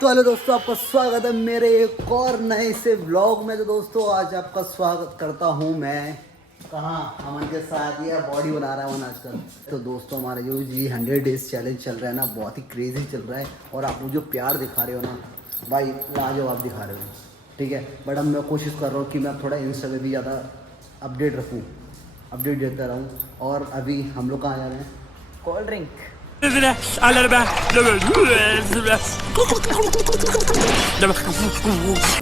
तो हेलो दोस्तों, आपका स्वागत है मेरे एक और नए से व्लॉग में। तो दोस्तों आज आपका स्वागत करता हूँ मैं कहाँ, अमन के साथ। ये बॉडी बना रहा है अमन आजकल। तो दोस्तों हमारा जो जी 100 डेज चैलेंज चल रहा है ना, बहुत ही क्रेजी चल रहा है। और आप मुझे जो प्यार दिखा रहे हो ना भाई, लाजवाब दिखा रहे हो, ठीक है। बट अब मैं कोशिश कर रहा हूँ कि मैं थोड़ा इंस्टा पे भी ज़्यादा अपडेट रखूँ, अपडेट देता रहूँ। और अभी हम लोग कहाँ जा रहे हैं? Cold drink. हम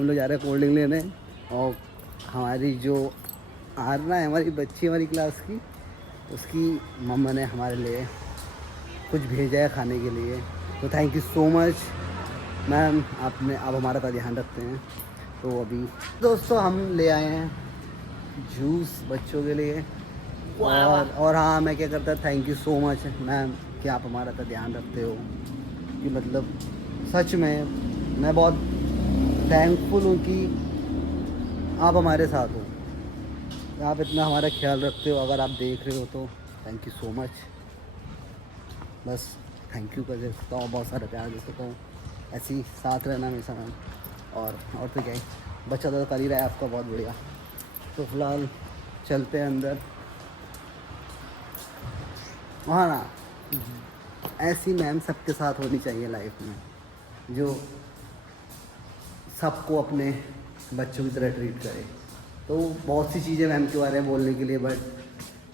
लोग जा रहे हैं कोल्ड ड्रिंक लेने। और हमारी जो आरना है, हमारी बच्ची, हमारी क्लास की, उसकी मम्मा ने हमारे लिए कुछ भेजा है खाने के लिए। तो thank you so much ma'am, आपने आप हमारा का ध्यान रखते हैं। तो अभी दोस्तों हम ले आए हैं जूस बच्चों के लिए। और हाँ, मैं क्या करता, thank you so much ma'am कि आप हमारा का ध्यान रखते हो। कि मतलब सच में मैं बहुत थैंकफुल हूँ कि आप हमारे साथ हो, आप इतना हमारा ख्याल रखते हो। अगर आप देख रहे हो तो थैंक यू सो मच। बस थैंक यू कर सकता हूँ, बहुत सारा प्यार दे सकता हूँ। ऐसे ही साथ रहना हमेशा मैम। और तो क्या है, बच्चा तो कर ही रहा है आपका, बहुत बढ़िया। तो फिलहाल चलते हैं अंदर। वहाँ ना ऐसी मैम सबके साथ होनी चाहिए लाइफ में, जो सबको अपने बच्चों की तरह ट्रीट करे। तो बहुत सी चीज़ें मैम के बारे में बोलने के लिए, बट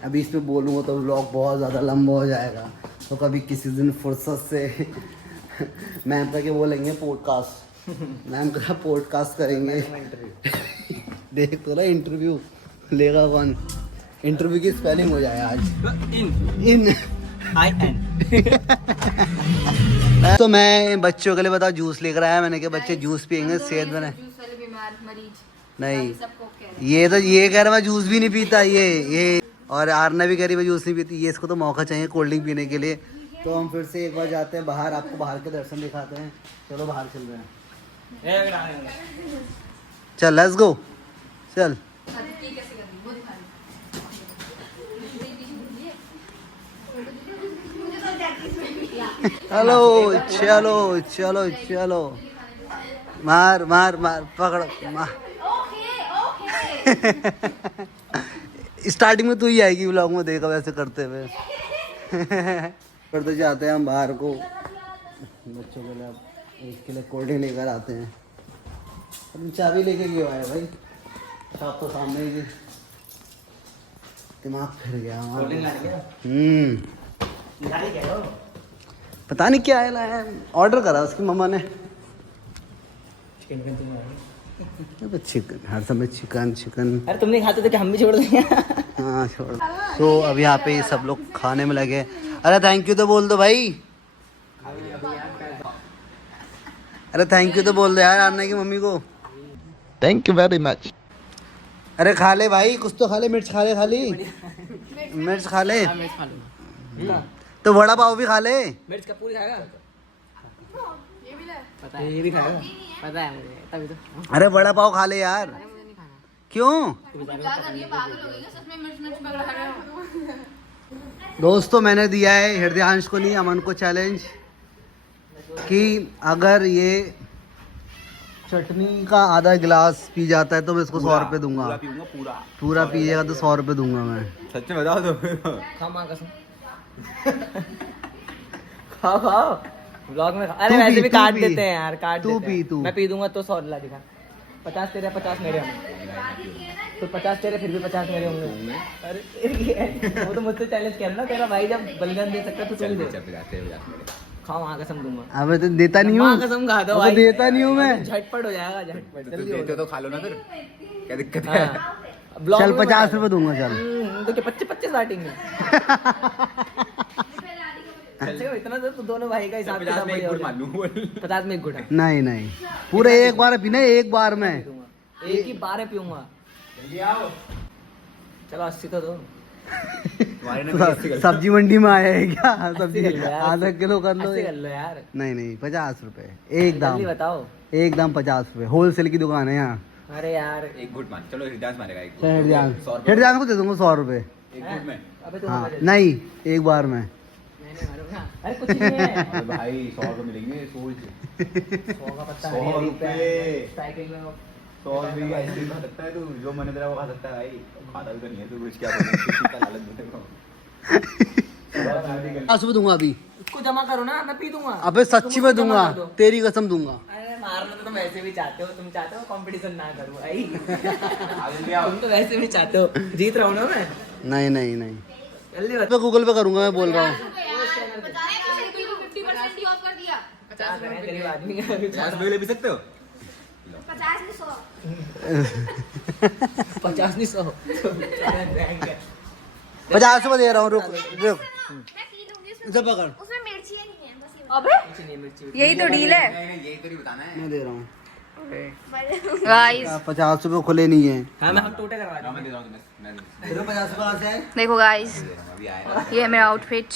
अभी इसमें बोलूँगा तो व्लॉग बहुत ज़्यादा लंबा हो जाएगा। तो कभी किसी दिन फुर्सत से मैम का क्या बोलेंगे, पॉडकास्ट, मैम का पॉडकास्ट करेंगे। देख तो ना, इंटरव्यू लेगा कौन? इंटरव्यू की स्पेलिंग हो जाए आज इन तो मैं बच्चों के लिए बताओ जूस लेकर आया मैंने, कि बच्चे जूस पियेंगे, सेहत बने। नहीं, ये कह रहा मैं जूस भी नहीं पीता ये। और आरना भी कह रही मैं जूस नहीं पीती। ये इसको तो मौका चाहिए कोल्ड ड्रिंक पीने के लिए। तो हम फिर से एक बार जाते हैं बाहर, आपको बाहर के दर्शन दिखाते हैं। चलो बाहर चल रहे हैं, चल लेट्स गो, चल। हेलो, चलो चलो चलो, मार मार मार, पकड़ो मार। स्टार्टिंग में तू ही आएगी व्लॉग में, देखा वैसे करते हुए। फिर तो जाते हैं हम बाहर को, बच्चों के लिए अब एक किलो कोल्ड ड्रिंक लेकर आते हैं। तुम चाबी लेके क्यों आए भाई? शॉप तो सामने ही थी, दिमाग फिर गया हमारा। पता नहीं क्या है, ऑर्डर करा उसकी मम्मा ने। चिकन, हर समय चिकन चिकन। अरे तुमने खाते थे कि हम भी छोड़ देंगे। हाँ छोड़। तो अब यहाँ पे ये सब लोग खाने में लगे। अरे थैंक यू तो बोल दो भाई, अरे थैंक यू तो बोल दो यार आने की मम्मी को। Thank you very much. अरे खा ले भाई, कुछ तो खा ले, मिर्च खा ले, खाली मिर्च खा ले। तो वड़ा पाव भी खा ले। मिर्च का पूरी खाएगा? पता है, ये भी खाएगा, पता है मुझे, तभी तो। अरे वड़ा पाव खा ले यार। क्यों दोस्तों, मैंने दिया है हृदयांश को नहीं अमन को चैलेंज कि अगर ये चटनी का आधा गिलास पी जाता है तो मैं इसको 100 रुपये दूंगा। पूरा पीएगा तो 100 रुपये दूंगा मैं। सच में बताओ तो। खा मां कसम। खाओ खाओ, व्लॉग में। अरे वैसे भी काट देते हैं यार, काट तू देते पी हैं। तू। मैं पी दूंगा तो 100 ला दिखा। 50 तेरे 50 मेरे होंगे, तो 50 तेरे फिर भी 50 मेरे होंगे। अरे वो तो मुझसे चैलेंज किया ना, तेरा भाई जब बलिदान दे सकता तो तू भी दे। खाओ मां कसम दूंगा। अबे तो देता नहीं हूँ, मां कसम खा दो भाई, देता नहीं हूँ मैं। झटपट हो जाएगा, झटपट जल्दी हो। तो खा लो ना फिर, क्या दिक्कत है? चल 50 रुपये दूंगा, चल। तो क्या 25 स्टार्टिंग में? इतना तो दोनों भाई का हिसाब 50 में एक गुड़ मान लूं। 50 में एक गुड़ है। नहीं नहीं, पूरे एक बार पीना, एक बार में एक ही बार पीऊंगा। चलो 80 तो दो। सब्जी मंडी में आया है क्या? सब्जी आधा किलो कर लो। 80 कर लो यार। नहीं 50 रुपए एक दाम, जल्दी बताओ। एक दाम 50 रुपए, होलसेल की दुकान है यहाँ। अरे यार एक गुड़ मान, चलो हृदयांश मारेगा एक हृदयांश को दे दूंगा 100 रुपए। एक गुड़ में। अबे तो हाँ नहीं, एक बार में नहीं मारूंगा। अरे कुछ नहीं है। अरे भाई 100 रुपए मिलेंगे सोच 100 का पत्ता 100 रुपए। साइकिल में 100 रुपए की आइसक्रीम खा सकता है तू, जो मन तेरा वो खा सकता है भाई। खाता भी तो नहीं है तू, कुछ क्या बोलूं, किसी का लालच देते हो। 50 रुपए दूंगा अभी। उसको जमा करो ना, मैं पी दूंगा। अबे सच्ची में तुम उसको दूंगा, जमा कर दो। तेरी कसम दूंगा। अरे मारना तो तुम वैसे भी चाहते हो, तुम चाहते हो कंपटीशन ना करूं भाई। आगे भी आओ। तुम तो वैसे भी चाहते हो, जीत रहा हूं ना मैं। नहीं नहीं नहीं, जल्दी मैं गूगल पे करूंगा, मैं बोल रहा हूँ। 50% ही ऑफ कर दिया। 50 रुपए गरीब आदमी है। 50 रुपए ले भी सकते हो। 50 में 100। 50 नहीं 100। 50 रुपए दे रहा हूँ, रुक रुक, मैं पी लूंगी उसमें। इसे पकड़, उसमें मिर्ची नहीं है बस ये। अबे यही तो डील है नहीं नहीं, यही तो नहीं बताना है। मैं दे रहा हूँ। गाइस। 50 रुपए खुले नहीं है। हाँ मैं हम टोटे करवा हाँ, दूंगा। मैं दे रहा हूँ तुम्हें, मैं दे 50 रुपए कहाँ से आए? देखो गाइस, रहा हूँ, अभी आएगा। ये है मेरा आउटफिट।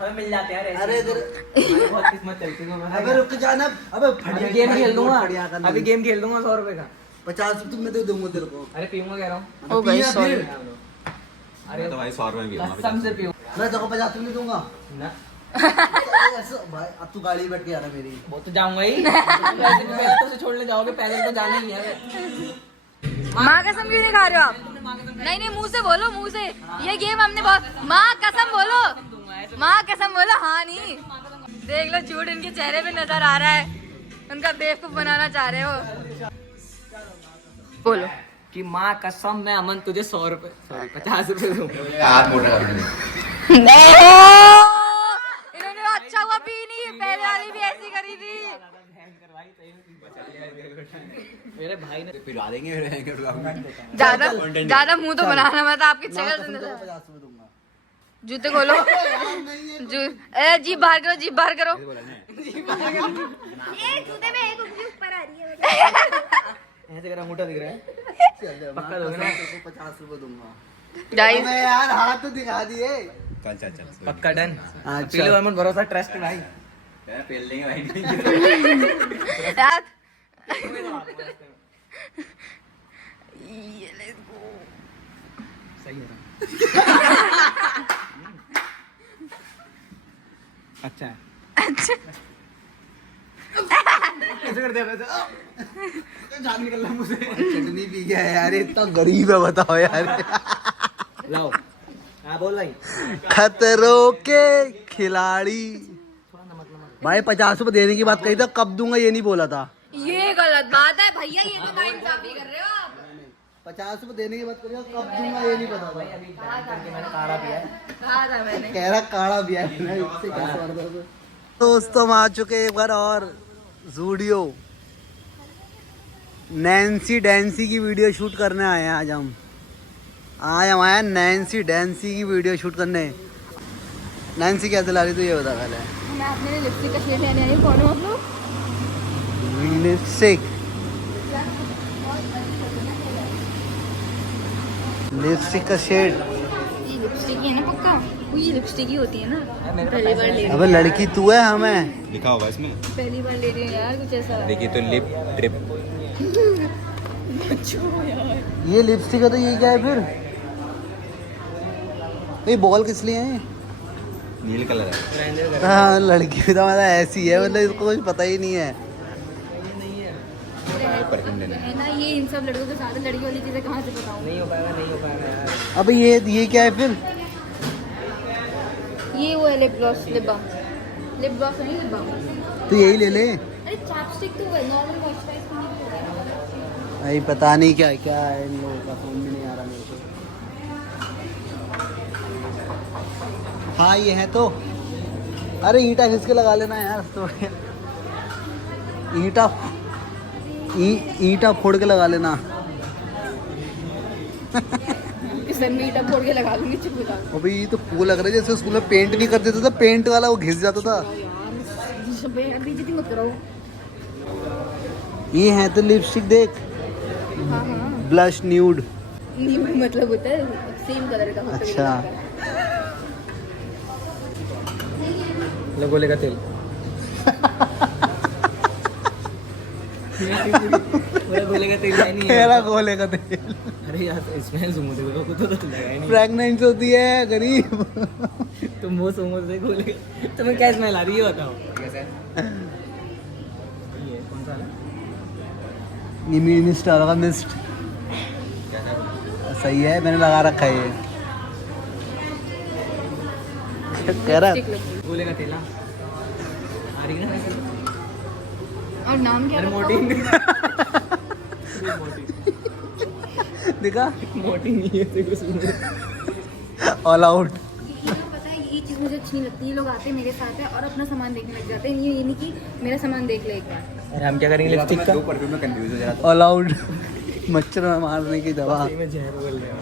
हमें मिल जाते हैं यार ऐसे। अरे इधर, हमारी बहुत किस्मत चलती है। अबे रुक जाना, अबे अभी गेम खेल दूंगा। अभी गेम खेल दूंगा 100 रुपए का। 50 रुपए मैं दे दूंगा तेरे को। अरे पीऊंगा कह रहा हूँ। ओ गाइस सॉरी। अरे मैं तो भाई 100 रुपए में भी दूंगा, कसम से पीऊं मैं तेरे को 50 रुपए नहीं दूंगा। ना। ऐसा भाई, अब तू गाड़ी में बैठ के आना मेरी। वो तो जाऊंगा ही। वैसे भी पैसे से छोड़ने जाओगे, पहले तो जाना ही है। माँ कसम क्यों नहीं खा रहे हो आप? नहीं नहीं, मुंह से बोलो, मुंह से। ये गेम हमने बहुत, माँ कसम बोलो, माँ कसम बोलो। हाँ नहीं, देख लो झूठ इनके चेहरे पे नजर आ रहा है, उनका बेवकूफ बनाना चाह रहे हो। बोलो कि माँ कसम मैं अमन तुझे 100 रुपए, सॉरी 50 रुपए दूंगा। हाथ मोटा कर दूंगा। इन्होंने अच्छा हुआ पी नहीं, पहले वाली भी ऐसी करी थी। मेरे भाई ने पिला देंगे फिर रहेंगे ब्लॉग में। ज्यादा ज्यादा मुंह तो बनाना मत, आपकी शक्ल से नजर। 50 रुपए दूंगा। जूते खोलो। ए जीभ बाहर करो, जीभ बाहर करो। एक जूते में एक उंगली ऊपर आ रही है। ऐसे करा मोटा दिख रहा है। पक्का दोगे ना? तेरे को 50 रुपए दूंगा। गाइस अबे यार हाथ तो दिखा दिए। चल चल चल। पक्का डन। अच्छा। पीले अमन भरोसा ट्रस्ट भाई। यार पेल देंगे भाई। यार सही है। अच्छा है। अच्छा कैसे कर दिया वैसे? जान निकल रहा मुझे। चटनी पी गया है यार, इतना गरीब है बताओ यार। लाओ। हाँ बोल भाई। खतरों के खिलाड़ी। भाई 50 रुपए देने की बात कही था, कब दूंगा ये नहीं बोला था। ये गलत बात है भैया, ये तो नाइंसाफी कर रहे हो आप। 50 रुपए देने की बात करी, कब दूंगा ये नहीं पता था। अभी ध्यान करके मैंने काढ़ा पिया है। कहा था मैंने। कह रहा काढ़ा भी है। इससे क्या स्वाद है? दोस्तों हम आ चुके एक बार और जूडियो। नैन्सी डैंसी की वीडियो शूट करने आए हैं आज हम। आए नैन्सी डैंसी की वीडियो शूट करने। नैन्सी क्या दिला रही तू ये बता पहले। मैं अपने लिए लिपस्टिक का शेड लेने आई हूँ। कौन हो आप लोग? लिपस्टिक, लिपस्टिक का शेड। ये लिपस्टिक ही है ना पक्का? वो ये लिपस्टिक ही होती है ना? पहली बार ले रही हूँ। अबे लड़की तू है हमें। लिखा होगा इसमें। पहली बार ले रही हूँ यार, कुछ ऐसा। देखिए तो लिप ट्रिप। ये लिपस्टिक है तो ये क्या है फिर? ये बॉल किस लिए है? नील कलर है। हाँ लड़की भी तो मतलब ऐसी है, मतलब इसको कुछ पता ही नहीं है। परफ्यूम लेना है। है ना, ये इन सब लड़कों के साथ लड़की वाली चीजें कहाँ से बताऊँ? नहीं हो पाएगा, नहीं हो पाएगा यार। अबे ये क्या है फिर? ये वो है lip gloss, lip balm. Lip gloss नहीं, लिप बाम। तो यही ले ले। अरे चैपस्टिक तो है, नॉर्मल मॉइस्चराइज करने के लिए। भाई पता नहीं क्या क्या है इन लोगों का, समझ में नहीं आ रहा मेरे को। हाँ ये है तो। अरे ईंटा खींच के लगा लेना यार तो। ईंटा फोड़ के लगा लेना। सर में ईंटा फोड़ के लगा दूंगी, चुप हो जाओ। अबे ये तो फूल लग रहा है जैसे स्कूल में पेंट नहीं कर देता था, पेंट वाला वो घिस जाता था। यार बेइज्जती मत करो। ये है तो लिपस्टिक देख, हाँ हाँ, ब्लश न्यूड। न्यूड मतलब होता है सेम कलर का होता है। अच्छा लो गोले का तेल। मेरा गोले का तेल है नहीं मेरा गोले का तेल अरे यार स्मेल सुमो देखो कुछ तो लगा ही नहीं प्रेगनेंट होती है गरीब। तुम वो सुमो से गोले तुम्हें क्या स्मेल आ रही है बताओ कैसे ये कौन सा है इम्यून स्टार का मिस्ट सही है, मैंने लगा रखा है ये। कह रहा गोले का तेल आ रही है ना और नाम क्या अरे रखा मोटी हुआ? दिखा मोटी नहीं है देखो सुनो ऑल आउट। ये तो पता है, ये चीज़ मुझे अच्छी नहीं लगती। ये लोग आते हैं मेरे साथ है और अपना सामान देखने लग जाते हैं। ये नहीं कि मेरा सामान देख ले एक बार। अरे हम क्या करेंगे लिपस्टिक का दो परफ्यूम में कंफ्यूज हो जा रहा था। ऑल आउट मच्छर मारने की दवा। सही में जहर बोल रहे हैं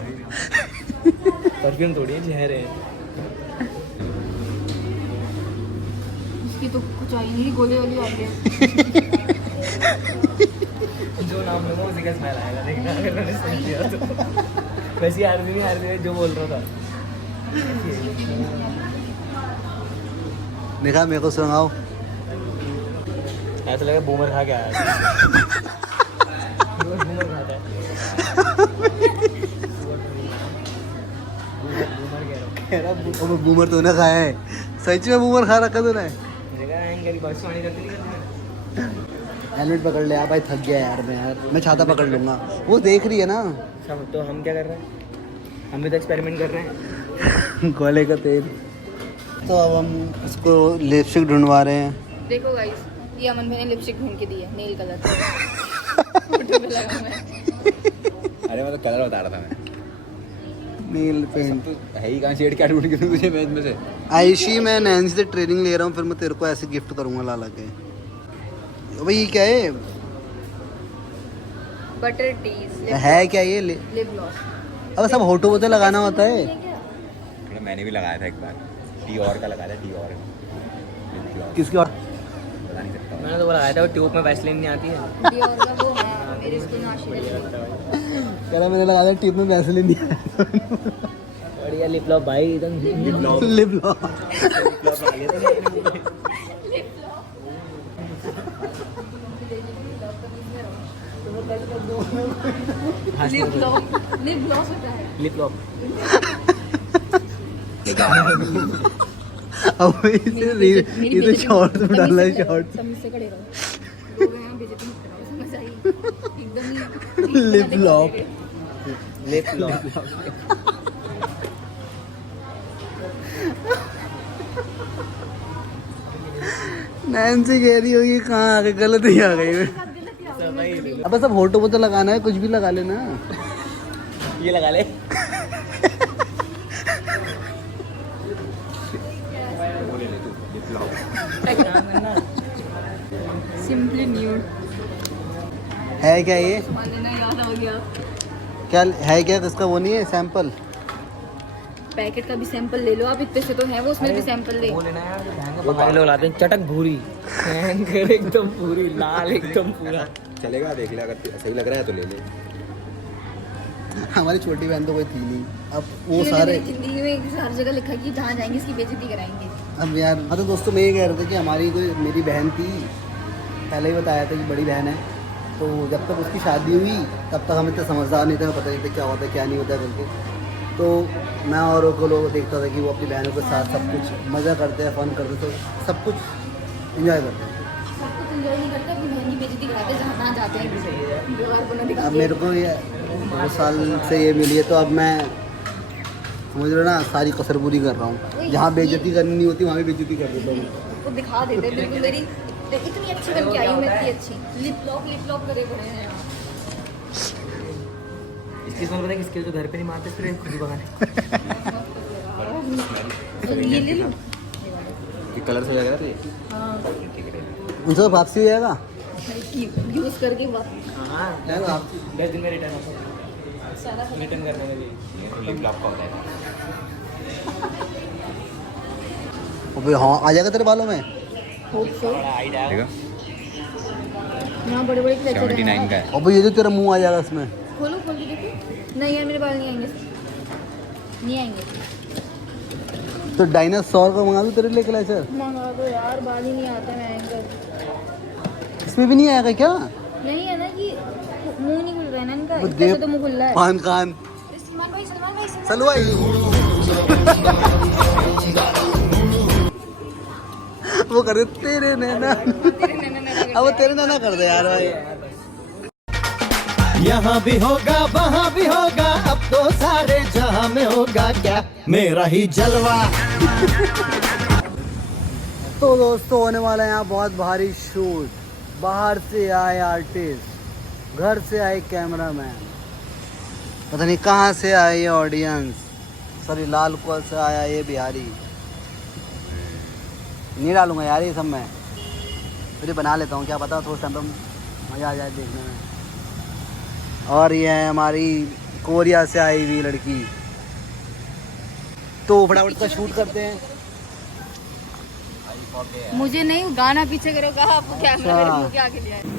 परफ्यूम थोड़ी है जहर है इसकी तो कुछ आई नहीं, गोले वाली आई है। जो नाम लूंगा उसी का स्मेल आएगा देखना अगर मैंने सही किया तो वैसे आरती में जो बोल रहा था देखा मेरे को सुनाओ। ऐसा लगा बूमर खा के आया रोज बूमर खाता है बूमर कह रहा हूँ बूमर तो ना खाया है, सच में बूमर खा रखा तूने। मुझे कहा एंगल की भविष्यवाणी करती नहीं हेलमेट पकड़ ले भाई, थक गया यार मैं छाता पकड़ लूंगा। वो देख रही है ना सब तो हम क्या कर रहे हैं हम भी तो एक्सपेरिमेंट कर रहे हैं गोले का तेल। तो अब हम उसको लिपस्टिक ढूंढवा रहे हैं। देखो गाइस, ये अमन भाई ने लिपस्टिक ढूंढ के दी है नेल कलर फोटो पे लगा हुआ है। अरे मतलब कलर बता रहा था मैं। नील पेंट तो है ही कहाँ शेड क्या ढूंढ के दूं तुझे मैं इसमें से। आयुषी मैं नैन्सी से ट्रेनिंग ले रहा हूँ, फिर मैं तेरे को ऐसे गिफ्ट करूंगा ला ला के। भाई ये क्या है? बटर टीज है क्या ये? Lip gloss. अब सब होठों पे तो लगाना होता है। थोड़ा मैंने भी लगाया था एक बार टी और का लगाया था टी और किसकी और? बता नहीं सकता मैंने तो लगाया था वो ट्यूब में वैसलीन नहीं आती है डियोर का वो है मेरे स्किन आशिक। कह रहा मैंने लगाया टिप में वैसलीन नहीं आया। बढ़िया लिप लॉक भाई एकदम लिप लॉक। लिप ग्लॉस होता है। लिप लॉक अब इसे शॉर्ट में डालना है, शॉर्ट। समझ से खड़े रहो लोग यहाँ बेइज्जती मत कराओ, समझ आई एकदम ही lip lock. Lip lock Nancy कह रही होगी कहाँ आ गई, गलत ही आ गई। अब सब होठों पे तो लगाना है, कुछ भी लगा लेना। ये लगा ले सिंपली न्यूड है क्या ये? मान लेना याद हो गया। क्या है क्या? किसका वो नहीं है सैंपल? पैकेट का भी सैंपल ले लो आप, इतने से तो है वो, उसमें भी सैंपल ले। वो लेना यार वो बंगाली लोग लाते हैं चटक भूरी हैंगर एकदम पूरी लाल एकदम पूरा चलेगा देख ले अगर सही लग रहा है तो ले ले। हमारी छोटी बहन तो कोई थी नहीं, अब वो ये सारे। मेरी जिंदगी में हर जगह लिखा है कि जहाँ जाएंगे इसकी बेइज्जती कराएंगे। अब यार हाँ तो दोस्तों मैं ये कह रहा था कि हमारी कोई मेरी बहन थी, पहले ही बताया था कि बड़ी बहन है, तो जब तक उसकी शादी हुई तब तक हमें इतना समझदार नहीं था, पता नहीं था क्या होता है क्या नहीं होता करके। तो मैं और को लोग देखता था कि वो अपनी बहनों के साथ सब कुछ मज़ा करते हैं, फन करते, तो सब कुछ इंजॉय करते हैं। सब कुछ एंजॉय नहीं करते, अपनी बहन की बेइज्जती कराते जहाँ तहाँ जाते हैं। व्यवहार को ना अब दिखाते। मेरे को ये 2 साल से ये मिली है, तो अब मैं समझ रहे हो ना सारी कसर पूरी कर रहा हूँ। जहाँ बेइज्जती करनी नहीं होती वहाँ भी बेइज्जती कर देता हूँ। वो दिखा देते हैं बिल्कुल। मेरी इतनी अच्छी बन के आई हूँ मैं, इतनी अच्छी लिप लॉक करे पड़े हैं यहाँ। इस चीज़ में पता है किसके जो घर पे नहीं मारते फिर खुद ही भगाने ये ले लो। ये कलर सही लग रहा था ये हाँ ठीक है। उनसे वापसी हो जाएगा। यूज़ करके बात हाँ जाएगा आप 10 दिन में रिटर्न होता सारा है रिटर्न करने के लिए ये लिप लॉक का होता है। अबे हाँ आ जाएगा तेरे बालों में। Hope so. देखो यहाँ बड़े बड़े क्लचर 79 का है। अबे ये जो तेरा मुंह आ जाएगा इसमें। खोलो खोल के देखो। नहीं यार मेरे बाल नहीं आएंगे, नहीं आएंगे। तो डायनासोर का मंगा दूँ तेरे लिए क्लचर? मंगा दो यार, बाल ही नहीं आता मैं एंकर। इसमें भी नहीं आएगा क्या? नहीं है ना कि मुंह नहीं खुल रहा है ना इनका, वो इसका देव- तो मुंह खुल रहा है। कान कान सलमान भाई चलो भाई वो कर दे तेरे नैना अब वो तेरे नैना कर दे यार भाई। यहाँ भी होगा वहाँ भी होगा, अब तो सारे जहाँ में होगा क्या मेरा ही जलवा। तो दोस्तों होने वाला है यहाँ बहुत भारी शूट। बाहर से आए आर्टिस्ट, घर से आए कैमरामैन, पता नहीं कहाँ से आए ये ऑडियंस। सॉरी लाल कुआं से आया ये बिहारी। नहीं डालूंगा यार ये सब मैं, फिर बना लेता हूँ, क्या पता थोड़ा टाइम पर मज़ा आ जाए देखने में। और ये है हमारी कोरिया से आई हुई लड़की। तो फटाफट का शूट करते हैं। मुझे नहीं गाना पीछे करो, कहा आपको क्या अच्छा। मेरे मुंह के आगे लिया है।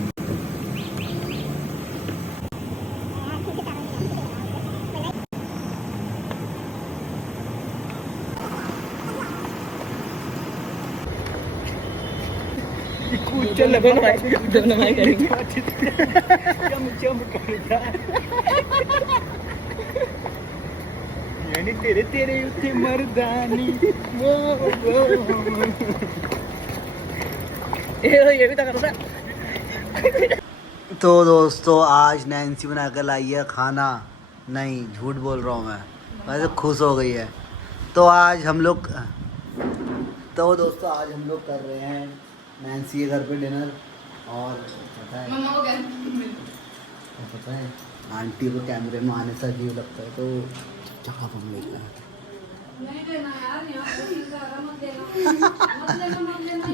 चल दोनों भाई करेंगे। यानी तेरे तेरे उठे मर्दानी ये भी तो कर रहा। तो दोस्तों आज नैन्सी बना कर लाई है खाना। नहीं झूठ बोल रहा हूँ मैं, वैसे खुश हो गई है। तो आज हम लोग कर रहे हैं नैन्सी के घर पे डिनर। और पता है आंटी को कैमरे में आने से अजीब लगता है, तो चुपचाप हम लेते हैं।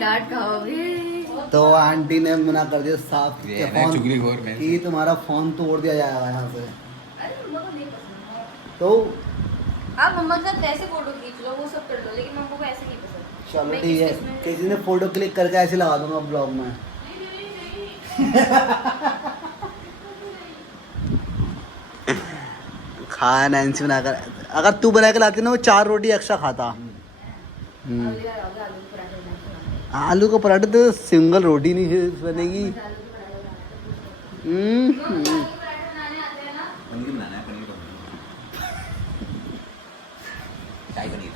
डांट खाओगे। तो आंटी ने मना कर दिया साफ ये कि है ना चुगलीखोर मैं। कि तुम्हारा फोन तोड़ दिया जाएगा यहाँ से। अरे मम्मा को नहीं पसंद। तो आप मम्मा के साथ ऐसे फोटो खींच लो, वो सब कर लो, लेकिन मम्मा को ऐसे नहीं पसंद। चलो मैं ठीक है, किस-किस में- किसी ने फोटो क्लिक करके ऐसे लगा दूंगा ब्लॉग में। खा नैन्सी बनाकर, अगर तू बना के लाती ना वो 4 रोटी एक्स्ट्रा खाता। आलू का पराठा तो सिंगल रोटी नहीं बनेगी। पनीर बनाना है, पनीर शाही पनीर।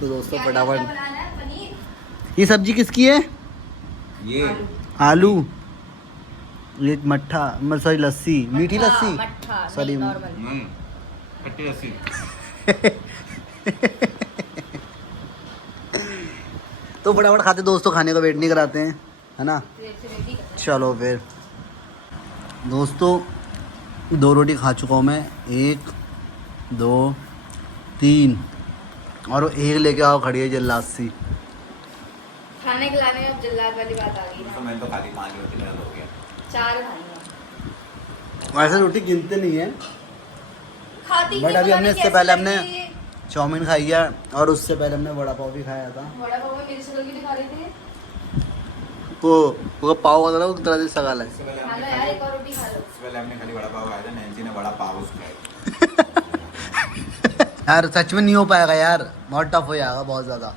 तो दोस्तों फटाफट, बनाना है पनीर। ये सब्जी किसकी है? ये आलू, ये मट्ठा, सॉरी लस्सी, मीठी लस्सी, मट्ठा सॉरी नॉर्मल। खट्टी लस्सी। तो फटाफट खाते दोस्तों, खाने का वेट नहीं कराते हैं, है ना। चलो फिर दोस्तों 2 रोटी खा चुका हूँ मैं, 1 2 3 और वो एक लेके आओ खड़ी है जल्लाद सी। खाने खिलाने में अब जल्लाद वाली बात आ गई तो ना। मैंने तो खाली 5 रोटी मेरा हो गया। 4 खाऊंगा। वैसे रोटी गिनते नहीं है, खाती बट थी, अभी पता हमने नहीं इससे कैसे पहले हमने लगती है। चाउमीन खाई है और उससे पहले हमने वड़ा पाव भी खाया था। बड़ा पाव में मेरी शक्ल की दिखा रहे थे। वो पाव होता ना, वो तरह से सगाल है। इससे पहले खा लो हमने यार, खाली- एक और रोटी खा लो। इससे पहले हमने खाली वड़ा पाव खाया था, नैन्सी ने वड़ा पाव खाया। यार सच में नहीं हो पाएगा यार, बहुत टफ हो जाएगा बहुत ज़्यादा।